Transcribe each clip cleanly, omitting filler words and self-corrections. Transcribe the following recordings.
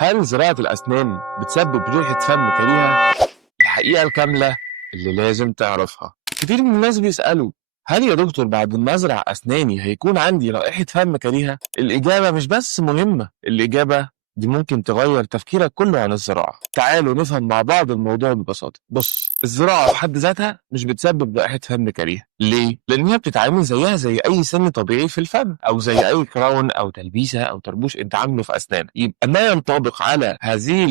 هل زراعة الأسنان بتسبب ريحة فم كريهة؟ الحقيقة الكاملة اللي لازم تعرفها. كتير من الناس بيسألوا، هل يا دكتور بعد ما أزرع أسناني هيكون عندي رائحة فم كريهة؟ الإجابة مش بس مهمة، الإجابة دي ممكن تغير تفكيرك كله عن الزراعة. تعالوا نفهم مع بعض الموضوع ببساطة. بص، الزراعة في حد ذاتها مش بتسبب رائحة فم كريهة. ليه؟ لأن هي بتتعامل زيها زي أي سن طبيعي في الفم، أو زي أي كراون أو تلبيسة أو طربوش أنت عامله في أسنانك. يبقى ما ينطبق على هذه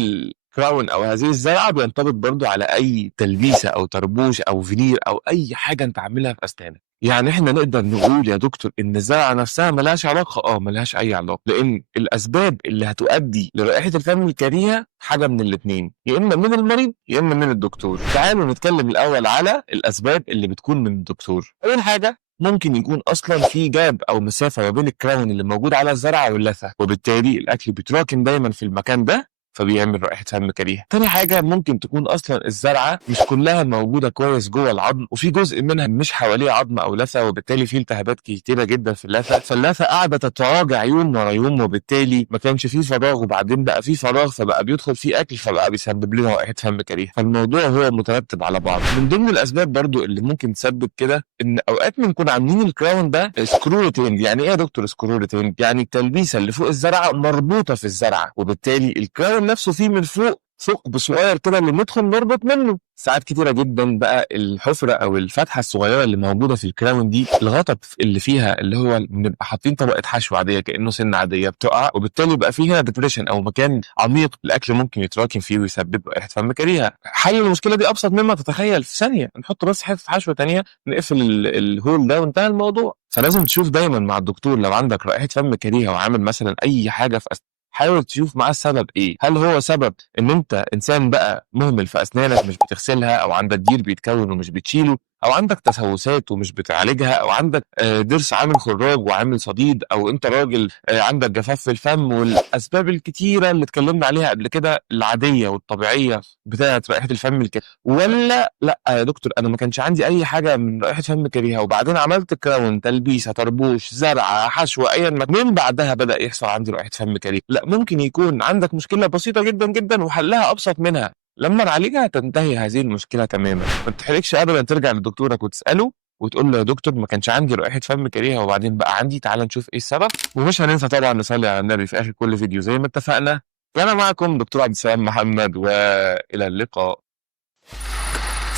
كراون او هذه الزرعه بينطبق برضو على اي تلبيسه او طربوش او فينير او اي حاجه انت عاملها في اسنانك. يعني احنا نقدر نقول يا دكتور ان الزرعه نفسها ملهاش علاقه؟ ملهاش اي علاقه، لان الاسباب اللي هتؤدي لرائحه الفم الكريهه حاجه من الاثنين، يا اما من المريض يا اما من الدكتور. تعالوا نتكلم الاول على الاسباب اللي بتكون من الدكتور. اول حاجه، ممكن يكون اصلا في جاب او مسافه ما بين الكراون اللي موجود على الزرعه واللثه، وبالتالي الاكل بيتراكم دايما في المكان ده فبيعمل رائحة فم كريهة. تاني حاجة، ممكن تكون أصلا الزرعة مش كلها موجودة كويس جوه العظم، وفي جزء منها مش حواليه عظم أو لثة، وبالتالي في التهابات كتيرة جدا في اللثة، فاللثة قاعدة تتراجع يوم ورا يوم، وبالتالي ما كانش فيه فراغ وبعدين بقى فيه فراغ فبقى بيدخل فيه أكل فبقى بيسبب لنا رائحة فم كريهة. فالموضوع هو مترتب على بعض. من ضمن الأسباب برضو اللي ممكن تسبب كده إن أوقات بنكون عاملين الكراون ده سكرو ريتيند. يعني إيه يا دكتور سكرو ريتيند؟ يعني التلبيسة اللي فوق الزرعة مربوطة في الزرعة، وبالتالي الكراون نفسه فيه من فوق ثقب صغير كده اللي ندخل نربط منه. ساعات كتيرة جدا بقى الحفرة أو الفتحة الصغيرة اللي موجودة في الكراون دي، الغطا اللي فيها اللي هو بنبقى حاطين طبقة حشو عادية كأنه سن عادية بتقع، وبالتالي بقى فيه هنا ديبريشن أو مكان عميق الأكل ممكن يتراكم فيه ويسبب رائحة فم كريهة. حل المشكلة دي أبسط مما تتخيل، في ثانية نحط بس حتة حشوة تانية نقفل الهول ده وانتهى الموضوع. فلازم تشوف دايما مع الدكتور لو عندك رائحة فم كريهة وعامل مثلا أي حاجة في حاول تشوف معاه السبب ايه. هل هو سبب ان انت انسان بقى مهمل في اسنانك مش بتغسلها، او عندك جير بيتكون ومش بتشيله، او عندك تسوسات ومش بتعالجها، او عندك ضرس عامل خراج وعامل صديد، او انت راجل عندك جفاف في الفم، والاسباب الكتيره اللي اتكلمنا عليها قبل كده العاديه والطبيعيه بتاعه رائحه الفم الكريهه. ولا لا يا دكتور انا ما كانش عندي اي حاجه من رائحه فم كريهه وبعدين عملت كراون تلبيسه طربوش زرعه حشوه ايا ما من بعدها بدا يحصل عندي رائحه فم كريهه. لا، ممكن يكون عندك مشكله بسيطه جدا جدا وحلها ابسط منها، لما نعالجها تنتهي هذه المشكله تماما. ما تحرجش ابدا ترجع لدكتورك وتساله وتقول له يا دكتور ما كانش عندي رائحه فم كريهه وبعدين بقى عندي، تعال نشوف ايه السبب. ومش هننسى طبعا نصلي على النبي في اخر كل فيديو زي ما اتفقنا. وانا معكم دكتور عبد السلام محمد، والى اللقاء.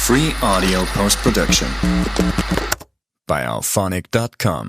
Free audio post production by alphonic.com.